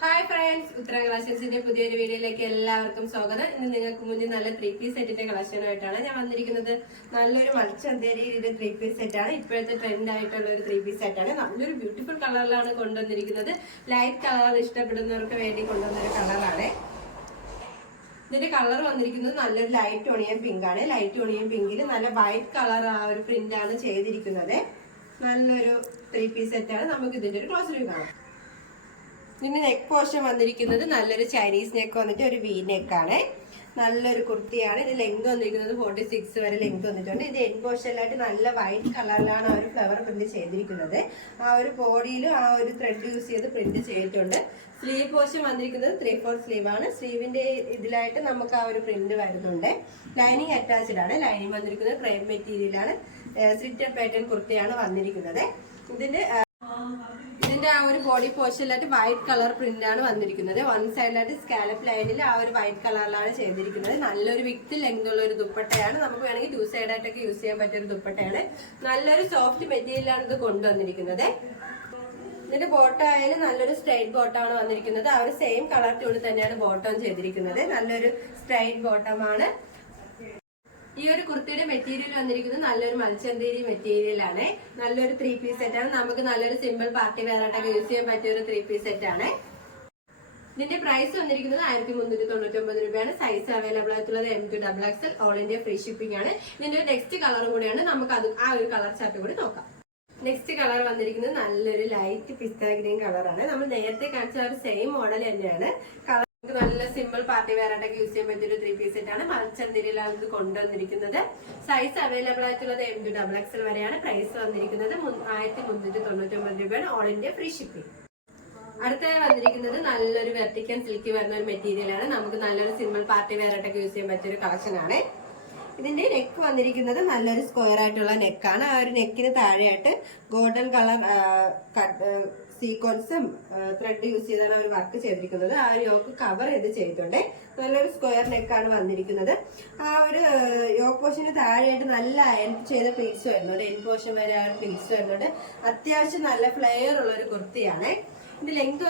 Hi friends, ഉത്തര കളക്ഷൻസിന്റെ പുതിയൊരു വീഡിയോയിലേക്ക് എല്ലാവർക്കും സ്വാഗതം. ഇന്ന് നിങ്ങൾക്ക് മുന്നിൽ നല്ല 3 പീസ് സെറ്റിന്റെ കളക്ഷനുമായിട്ടാണ് ഞാൻ വന്നിരിക്കുന്നത്. നല്ലൊരു മൾച്ചന്തേരിയുടെ 3 പീസ് സെറ്റാണ്. ഇപ്പോഴത്തെ ട്രെൻഡ് ആയിട്ടുള്ള ഒരു 3 പീസ് സെറ്റാണ്. നല്ലൊരു ബ്യൂട്ടിഫുൾ കളറിലാണ് കൊണ്ടുവന്നിരിക്കുന്നത്. ലൈറ്റ് കളർ ഇഷ്ടപ്പെടുന്നവർക്ക് വേണ്ടി കൊണ്ടുവന്നൊരു കളറാണ്. ഇതിന്റെ കളർ വന്നിരിക്കുന്നത് നല്ലൊരു ലൈറ്റ് ഓണിയൻ പിങ്ക് ആണ്. ലൈറ്റ് ഓണിയൻ പിങ്കിൽ നല്ല വൈറ്റ് കളർ ആ ഒരു പ്രിന്റ് ആണ് ചെയ്തിരിക്കുന്നത്. നല്ലൊരു 3 പീസ് സെറ്റാണ്. നമുക്ക് ഇതിന്റെ ഒരു ക്ലോസ് വ്യൂ കാണാം. ഇതിന്റെ നെക്ക് പോർഷൻ വന്നിരിക്കുന്നത് നല്ലൊരു ചൈനീസ് നെക്ക് വന്നിട്ട് ഒരു വി നെക്കാണ്. നല്ലൊരു കുർത്തിയാണ്. ഇത് ലെങ്ത് വന്നിരിക്കുന്നത് 46 വരെ ലെങ്ത് വന്നിട്ടുണ്ട്. ഇത് എൻ പോർഷനിലായിട്ട് നല്ല വൈറ്റ് കളറിലാണ് ആ ഒരു ഫ്ലവർ പ്രിന്റ് ചെയ്തിരിക്കുന്നത്. ആ ഒരു ബോഡിയിലും ആ ഒരു ത്രെഡ് യൂസ് ചെയ്ത് പ്രിന്റ് ചെയ്തിട്ടുണ്ട്. സ്ലീവ് പോർഷൻ വന്നിരിക്കുന്നത് 3/4 സ്ലീവ് ആണ്. സ്ലീവിന്റെ ഇതിലായിട്ട് നമുക്ക് ആ ഒരു പ്രിന്റ് വരുന്നുണ്ട്. ലൈനിങ് അറ്റാച്ച്ഡ് ആണ്. ലൈനിങ് വന്നിരിക്കുന്നത് ക്രേപ്പ് മെറ്റീരിയലാണ്. സ്ലിറ്റഡ് പാറ്റേൺ കുർത്തിയാണ് വന്നിരിക്കുന്നത്. ഇതിന്റെ ആ ഒരു ബോഡി പോർഷനിലായിട്ട് വൈറ്റ് കളർ പ്രിന്റ് ആണ് വന്നിരിക്കുന്നത്. വൺ സൈഡിലായിട്ട് സ്കാലപ്പ് ലൈനിൽ ആ ഒരു വൈറ്റ് കളറിലാണ് ചെയ്തിരിക്കുന്നത്. നല്ലൊരു വിത്ത് ലെങ്ത് ഉള്ള ഒരു ദുപ്പട്ടയാണ്. നമുക്ക് വേണമെങ്കിൽ 2 സൈഡായിട്ടൊക്കെ യൂസ് ചെയ്യാൻ പറ്റിയ ഒരു ദുപ്പട്ടയാണ്. നല്ലൊരു സോഫ്റ്റ് മെറ്റീരിയലാണ് ഇത് കൊണ്ടുവന്നിരിക്കുന്നത്. ഇതിന്റെ ബോട്ടം ആയാലും നല്ലൊരു സ്ട്രൈറ്റ് ബോട്ടമാണ് വന്നിരിക്കുന്നത്. ആ ഒരു സെയിം കളർ ടൂണിൽ തന്നെയാണ് ബോട്ടം ചെയ്തിരിക്കുന്നത്. നല്ലൊരു സ്ട്രൈറ്റ് ബോട്ടമാണ്. ഈ ഒരു കുർത്തിയുടെ മെറ്റീരിയൽ വന്നിരിക്കുന്നത് നല്ലൊരു മൽച്ചന്തേരി മെറ്റീരിയൽ ആണ്. നല്ലൊരു 3 പീസ് സെറ്റ് ആണ്. നമുക്ക് നല്ലൊരു സിമ്പിൾ പാർട്ടി വെയർ ആയിട്ടൊക്കെ യൂസ് ചെയ്യാൻ പറ്റിയ ഒരു 3 പീസ് സെറ്റ് ആണ്. ഇതിന്റെ പ്രൈസ് വന്നിരിക്കുന്നത് 1399 രൂപയാണ്. സൈസ് അവൈലബിൾ ആയിട്ടുള്ളത് M to XXL. All India free shipping ആണ്. ഇതിന്റെ നെക്സ്റ്റ് കളറും കൂടിയാണ്. നമുക്ക് അത് ആ ഒരു കളർ ചാർട്ട് കൂടി നോക്കാം. നെക്സ്റ്റ് കളർ വന്നിരിക്കുന്നത് നല്ലൊരു ലൈറ്റ് പിസ്ത ഗ്രീൻ കളറാണ്. നമ്മൾ നേരത്തെ കാണിച്ച ഒരു സെയിം മോഡൽ തന്നെയാണ്. കളർ നല്ല സിമ്പിൾ പാർട്ടി വെയർ ആയിട്ടൊക്കെ യൂസ് ചെയ്യാൻ പറ്റിയ ഒരു 3 പീസ് സെറ്റ് ആണ്. മൽച്ചന്തേരിയിലാണ് ഇത് കൊണ്ടുവന്നിരിക്കുന്നത്. സൈസ് അവൈലബിൾ ആയിട്ടുള്ളത് M to XXL വരെയാണ്. പ്രൈസ് വന്നിരിക്കുന്നത് 1399 രൂപയാണ്. All India free shipping. അടുത്തായി വന്നിരിക്കുന്നത് നല്ലൊരു വെർട്ടിക്കൽ സിൽക്കി വരുന്ന ഒരു മെറ്റീരിയൽ ആണ്. നമുക്ക് നല്ലൊരു സിമ്പിൾ പാർട്ടി വെയർ ആയിട്ടൊക്കെ യൂസ് ചെയ്യാൻ പറ്റിയ ഒരു കളക്ഷൻ ആണ്. ഇതിന്റെ നെക്ക് വന്നിരിക്കുന്നത് നല്ലൊരു സ്ക്വയർ ആയിട്ടുള്ള നെക്കാണ്. ആ ഒരു നെക്കിന് താഴെയായിട്ട് ഗോൾഡൻ കളർ സീക്വൻസും ത്രെഡ് യൂസ് ചെയ്താണ് അവർ വർക്ക് ചെയ്തിരിക്കുന്നത്. ആ ഒരു യോക്ക് കവർ ചെയ്ത് ചെയ്തിട്ടുണ്ട്. നല്ലൊരു സ്ക്വയർ നെക്കാണ് വന്നിരിക്കുന്നത്. ആ ഒരു യോക്ക് പോർഷന് താഴെയായിട്ട് നല്ല അയൺ ചെയ്ത പീസ് വരുന്നുണ്ട്. എൻ പോർഷൻ വരെ ആ ഒരു പീസ് വരുന്നുണ്ട്. അത്യാവശ്യം നല്ല ഫ്ലെയർ ഉള്ള ഒരു കുർത്തിയാണ്. ഇത് ലെങ്ത്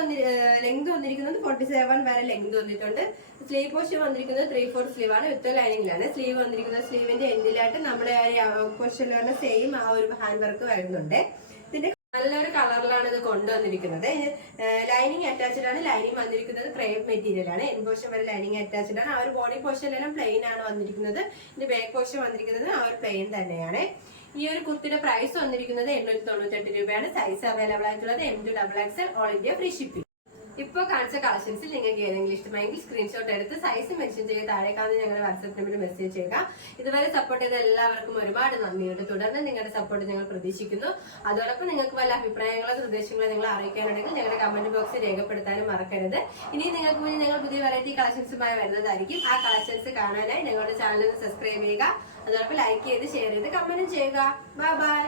വന്നിരിക്കുന്നത് 47 വരെ ലെങ്ത് വന്നിട്ടുണ്ട്. സ്ലീവ് പോർഷൻ വന്നിരിക്കുന്നത് 3/4 സ്ലീവ് ആണ്. വിത്ത് ലൈനിങ്ങിലാണ് സ്ലീവ് വന്നിരിക്കുന്നത്. സ്ലീവിന്റെ എൻഡിലായിട്ട് നമ്മുടെ പോർഷനിൽ വരുന്ന സെയിം ആ ഒരു ഹാൻഡ് വർക്ക് വരുന്നുണ്ട്. ഇതിന്റെ നല്ലൊരു കളറിലാണ് ഇത് കൊണ്ടുവന്നിരിക്കുന്നത്. ലൈനിങ് അറ്റാച്ച്ഡ് ആണ്. ലൈനിങ് വന്നിരിക്കുന്നത് ക്രേപ്പ് മെറ്റീരിയൽ ആണ്. എൻ പോർഷൻ വരെ ലൈനിങ് അറ്റാച്ച്ഡ് ആണ്. ആ ഒരു ബോഡി പോർഷനിലെല്ലാം പ്ലെയിൻ ആണ് വന്നിരിക്കുന്നത്. ഇതിന്റെ ബാക്ക് പോർഷൻ വന്നിരിക്കുന്നത് ആ ഒരു പ്ലെയിൻ തന്നെയാണ്. ഈ ഒരു കുർത്തിയുടെ പ്രൈസ് വന്നിരിക്കുന്നത് 898 രൂപയാണ്. സൈസ് അവൈലബിൾ ആയിട്ടുള്ളത് M to XXL. All India free shipping. ഇപ്പോൾ കാണിച്ച കളക്ഷൻസിൽ നിങ്ങൾക്ക് ഏതെങ്കിലും ഇഷ്ടമായെങ്കിൽ സ്ക്രീൻഷോട്ട് എടുത്ത് സൈസ് മെൻഷൻ ചെയ്ത് താഴേക്കാണ് ഞങ്ങളുടെ വാട്സ്ആപ്പ് നമ്പറിൽ മെസ്സേജ് ചെയ്യുക. ഇതുവരെ സപ്പോർട്ട് ചെയ്ത എല്ലാവർക്കും ഒരുപാട് നന്ദിയുണ്ട്. തുടർന്ന് നിങ്ങളുടെ സപ്പോർട്ട് ഞങ്ങൾ പ്രതീക്ഷിക്കുന്നു. അതോടൊപ്പം നിങ്ങൾക്ക് വല്ല അഭിപ്രായങ്ങളോ നിർദ്ദേശങ്ങളോ നിങ്ങൾ അറിയിക്കാനുണ്ടെങ്കിൽ ഞങ്ങളുടെ കമന്റ് ബോക്സിൽ രേഖപ്പെടുത്താനും മറക്കരുത്. ഇനി നിങ്ങൾക്ക് മുന്നിൽ ഞങ്ങൾ പുതിയ വെറൈറ്റി കളക്ഷൻസുമായി വരുന്നതായിരിക്കും. ആ കളക്ഷൻസ് കാണാനായി ഞങ്ങളുടെ ചാനൽ സബ്സ്ക്രൈബ് ചെയ്യുക. അതോടൊപ്പം ലൈക്ക് ചെയ്ത് ഷെയർ ചെയ്ത് കമന്റും ചെയ്യുക. Bye bye.